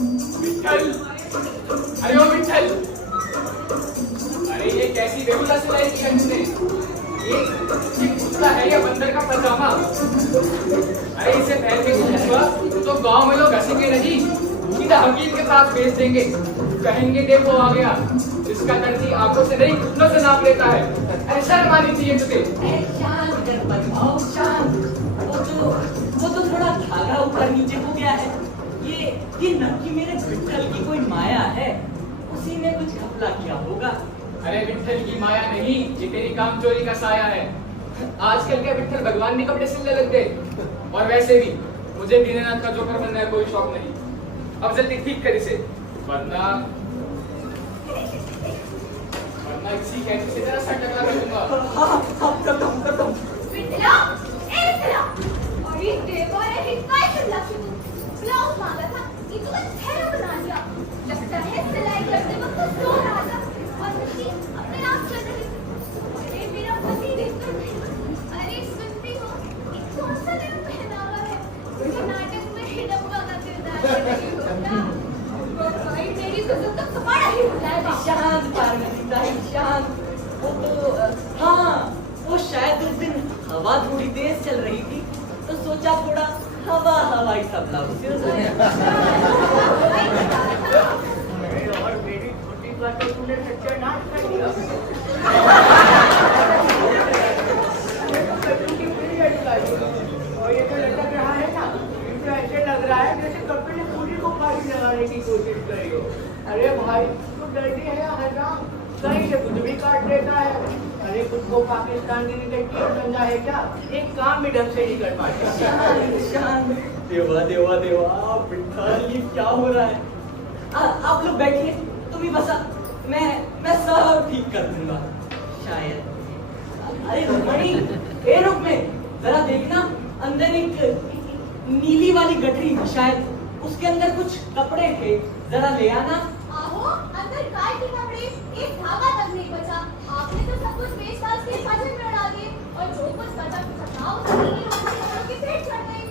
विठल, अरे ओ विठल, अरे ये कैसी बेहुदा सिलाई की है तुमने? ये कुत्ता है या बंदर का पजामा? अरे इसे पहन के घूमूंगा तो गांव में लोग हंसेंगे नहीं, सीधा हकीम के पास भेज देंगे, कहेंगे देखो आ गया, इसका दर्जी आंखों से नहीं घुटनों से नाप लेता है। अरे शर्म आनी चाहिए तुझे। शांत कर बदमाश, शांत। वो तो थोड़ा धागा ऊपर नीचे हो गया है। ये नक्की मेरे विठल की कोई माया है, उसी ने कुछ घपला किया होगा। अरे विठल की माया नहीं, ये तेरी कामचोरी का साया है। आजकल के विठल भगवान भी कपड़े सिलने लग गए, और वैसे भी मुझे दीनानाथ का जोकर बनने का कोई शौक नहीं। अब जल्दी ठीक कर इसे, वरना इसी कैसे से तेरा सर टकरा कर दूंगा। हाँ, करता हूँ। विठला, ए विठला, अरे देवा रे काय करला तू? ब्लाउज मांगा था, ये तो थैला बना दिया। लगता है सिलाई करते वक्त सो रहा था और मुझे अपने आप चल रही थी। अरे मेरा पति देखकर नहीं, अरे सुनती हो, ये कौन सा नया पहनावा है? मुझे नाटक में हिडम्बा का किरदार नहीं होता। भाई मेरी कुछ तो कपाड़ा ही होता है। शांत पार्वती ताई, शांत। वो शायद उस दिन हवा थोड़ी तेज चल रही थी, तो सोचा थोड़ा हवाई सा ब्लाउज सिल जाए। और मेरी छोटी बात तो तूने सत्यानाश कर दिया। और ये तो लटक रहा है ना, इनको ऐसे लग रहा है जैसे कपड़े ने पूरी को फाड़ी लगाने की कोशिश करी हो। अरे भाई तू डरती है या हराम, कहीं से कुछ भी काट देता है। अरे खुद को पाकिस्तानी डिटेक्टिव समझा है क्या? एक काम भी ढंग से नहीं कर पाते। शांत। देवा विठल, ये क्या हो रहा है? आप लोग बैठिए, तुम ही बसा, मैं सब ठीक कर दूंगा शायद। अरे रुक्मणी, ए रुक्मे, जरा देखना, अंदर एक नीली वाली गठरी थी शायद, उसके अंदर कुछ कपड़े थे, जरा ले आना। आहो, अंदर काय के कपड़े, एक धागा तक नहीं बचा। आपने तो सब कुछ बेच-बाच के पाजन में उड़ा दिए, और जो कुछ बचा था उसे नीली रोटी के पेट चढ़ गई।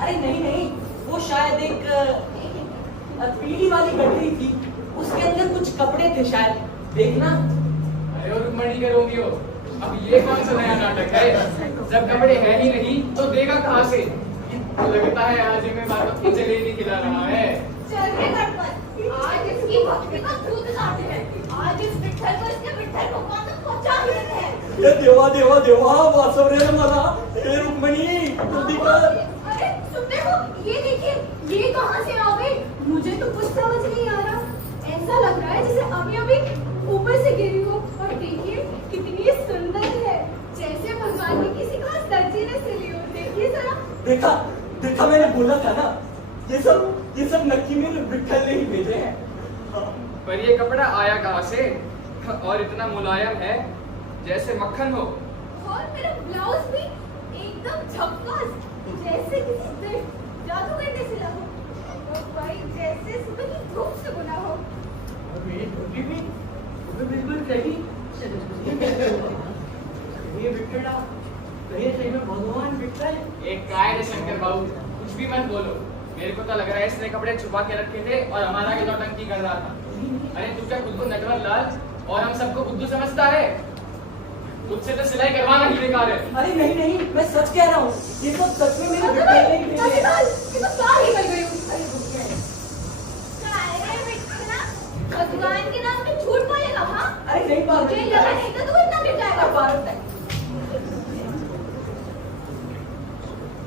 अरे नहीं, वो शायद एक पीली वाली गठरी थी, उसके अंदर कुछ कपड़े थे शायद, देखना। अरे रुक्मणी के रोमियो, अब ये कौन सा नया नाटक है? जब कपड़े है ही नहीं तो देगा कहाँ से? लगता है आज ही में बातों की जलेबी खिला रहा है। चल रे गणपत, आज इसकी भक्ति का दूध लाते हैं। आज इस विठल को इसके विठल को कौन तक पहुंचा ही देते हैं। ये देवा वासव रे मला, ए रुक्मणी जल्दी कर। अरे सुनते हो, ये देखिए, ये कहाँ से आ गई? मुझे तो कुछ समझ नहीं आ रहा। ऐसा लग रहा है जैसे अभी ऊपर से गिरी हो। और देखिए कितनी सुंदर है, जैसे भगवान की किसी खास दर्जी ने सिली हो। देखिए जरा। देखा मैंने बोला था ना, ये सब नक्की मेरे विठल ने ही भेजे हैं। पर ये कपड़ा आया कहाँ से? और इतना मुलायम है जैसे मक्खन हो। और मेरा ब्लाउज भी एकदम झक्कास, जैसे किसी जादूगर ने सिला हो। और भाई जैसे सुबह की धूप से बुना हो। और मेरी छोटी भी बिल्कुल सही। ये विठला, तो ये सही में भगवान विठल। एक काय रे शंकर बाबू, कुछ भी मत बोलो। मेरे को तो लग रहा है इसने कपड़े छुपा के रखे थे और हमारा ये नौटंकी कर रहा था। अरे तू क्या खुद को नटवर लाल और हम सबको बुद्धू समझता है? तुझसे तो सिलाई करवाना ही बेकार है। अरे नहीं, मैं सच कह रहा हूँ, ये सब सच में मेरे विठल ने ही भेजे हैं। ये तो क्या ही कर गई हूँ। अरे रुक गए। काय रे विठला, भगवान के नाम पे झूठ बोलेगा? हाँ, अरे नहीं पार्वती मुझे लगा नहीं था तू इतना मिटाएगा। पार्वती,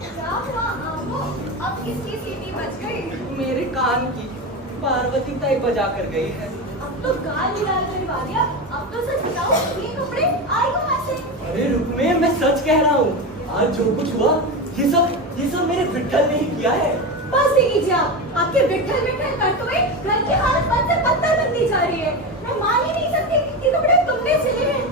क्या हुआ आंखों? अब किसकी सीटी बच गई? मेरे कान की पार्वती ताई बजा कर गई है। अब तो गाल भी डाल कर दिवा दिया। अब तो सच बताओ, ये कपड़े आए कहाँ से? अरे रुक्मे, मैं सच कह रहा हूँ, आज जो कुछ हुआ ये सब मेरे विठल ने ही किया है। बस ही कीजिए आप। आपके विठल करते हुए घर की हालत बद से बदतर बनती जा रही है। मैं मान ही नहीं सकती कि कपड़े तुमने सिले हैं।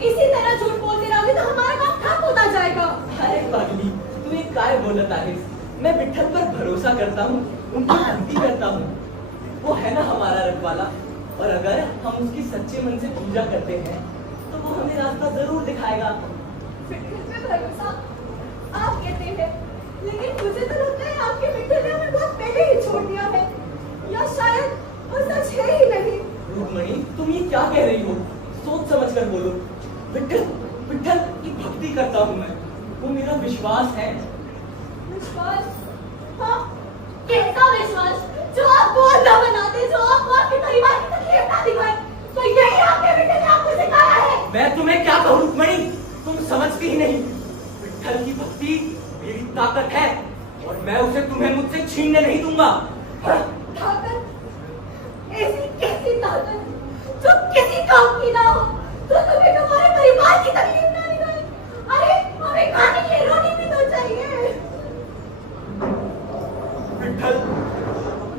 इसी तरह झूठ बोलते रहोगे तो हमारा काम ठप होता जाएगा। अरे पागली, तू एक काय बोलत आहे? मैं विठल पर भरोसा करता हूँ, उनकी भक्ति करता हूँ। वो है ना हमारा रखवाला, और अगर हम उसकी सच्चे मन से पूजा करते हैं तो वो हमें रास्ता जरूर दिखाएगा। विठल पे भरोसा आप कहते हैं, लेकिन मुझे तो लगता है आपके विठल ने हमें बहुत पहले ही छोड़ दिया है। विश्वास है। विश्वास? हाँ, कैसा विश्वास? जो आपको अल्लाह बनाते, जो आपको आपके परिवार की तकलीफ ना दिखाए, तो यही आपके बेटे ने आपको सिखाया है। मैं तुम्हें क्या कहूँ रुक्मणी, तुम समझती ही नहीं। विट्ठल की भक्ति मेरी ताकत है और मैं उसे तुम्हें मुझसे छीनने नहीं दूंगा। ताकत? ऐसी कैसी ताकत जो किसी काम की ना हो, तो तुम्हें तुम्हारे परिवार की तकलीफ ना दिखाए? अरे हमें खाने के लिए रोटी भी तो चाहिए। विट्ठल,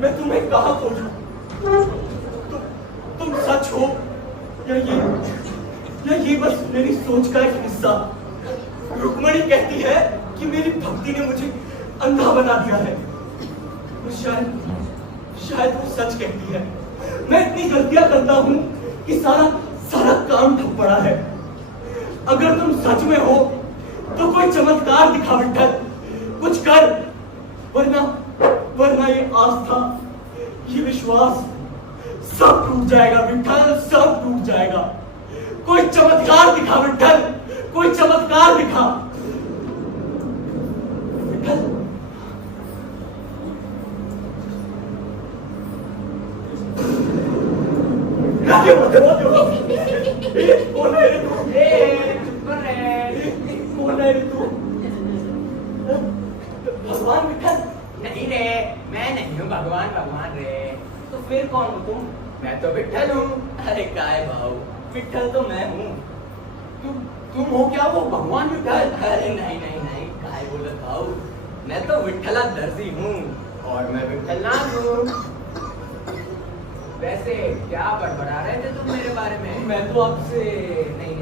मैं तुम्हें कहाँ खोजूं? तुम सच हो या ये बस मेरी सोच का एक हिस्सा? रुक्मणी कहती है कि मेरी भक्ति ने मुझे अंधा बना दिया है। और शायद वो सच कहती है। मैं इतनी गलतियां करता हूँ कि सारा काम ठप पड़ा है। अगर तुम सच में हो तो कोई चमत्कार दिखा विट्ठल, कुछ कर, वरना ये आस्था, ये विश्वास सब टूट जाएगा विट्ठल, सब टूट जाएगा। कोई चमत्कार दिखा विट्ठल, कोई चमत्कार दिखा विट्ठल। कौन है तू? कौन है तू? भगवान विट्ठल? नहीं रे, मैं नहीं हूँ भगवान रे। तो फिर कौन हो तुम? मैं तो विट्ठल हूँ। अरे काय भाऊ, विट्ठल तो मैं हूँ। तुम हो क्या वो भगवान विट्ठल? अरे नहीं, काय बोलत भाऊ, मैं तो विट्ठला दर्जी हूँ। और मैं विट्ठल नाथ हूँ। वैसे क्या बड़बड़ा रहे थे तुम मेरे बारे में? मैं तो आपसे नहीं,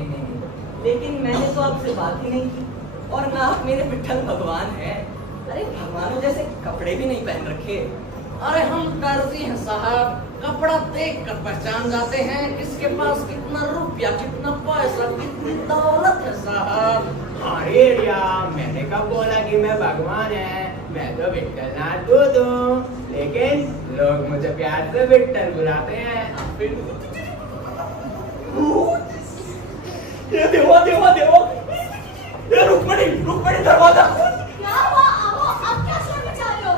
लेकिन मैंने तो आपसे बात ही नहीं की, और ना आप मेरे विट्ठल भगवान हैं। अरे भगवानों जैसे कपड़े भी नहीं पहन रखे। अरे हम दर्जी हैं साहब, कपड़ा देख कर पहचान जाते हैं किसके पास कितना रुपया, कितना पैसा, कितनी दौलत है साहब। अरे यार, मैंने कब बोला कि मैं भगवान है? मैं तो विट्ठल नाथ दूध हूँ, लेकिन लोग मुझे प्यार से विट्ठल बुलाते हैं। ये देवा, ये रुक्मणी दरवाजा खोल। क्या हुआ? आओ, अब क्या शोर मचा रहे हो?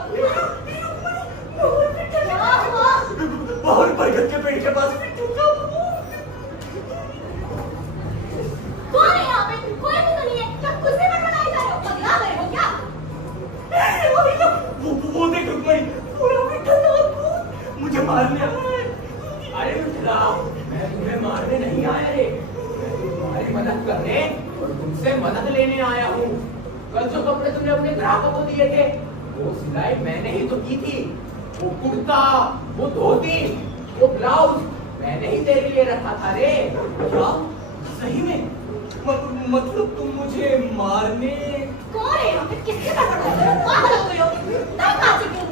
क्या हुआ? बाहर बरगद के पेड़ के पास कौन है यहाँ पे? कोई भी तो नहीं है। क्या कुछ भी बड़बड़ाए जा रहे हो? पगला गए हो क्या? वो देख रुक्मणी, पूरा विट्ठल नाथ मुझे मारने आया है। अरे विट्ठला, मैं तुम्हें मारने नहीं आया रे, मैं तुम्हारी मदद करने और तुमसे मदद लेने आया हूँ। कल जो कपड़े तुमने अपने ग्राहकों को दिए थे, वो सिलाई मैंने ही तो की थी। वो कुर्ता, वो धोती, वो ब्लाउज मैंने ही तेरे लिए रखा था रे। क्या सही में? मतलब तुम मुझे मारने? कौन है यहाँ पे? किसके साथ बड़बड़ा रहे हो? पागल हो गए हो? तब कहाँ से क्यों?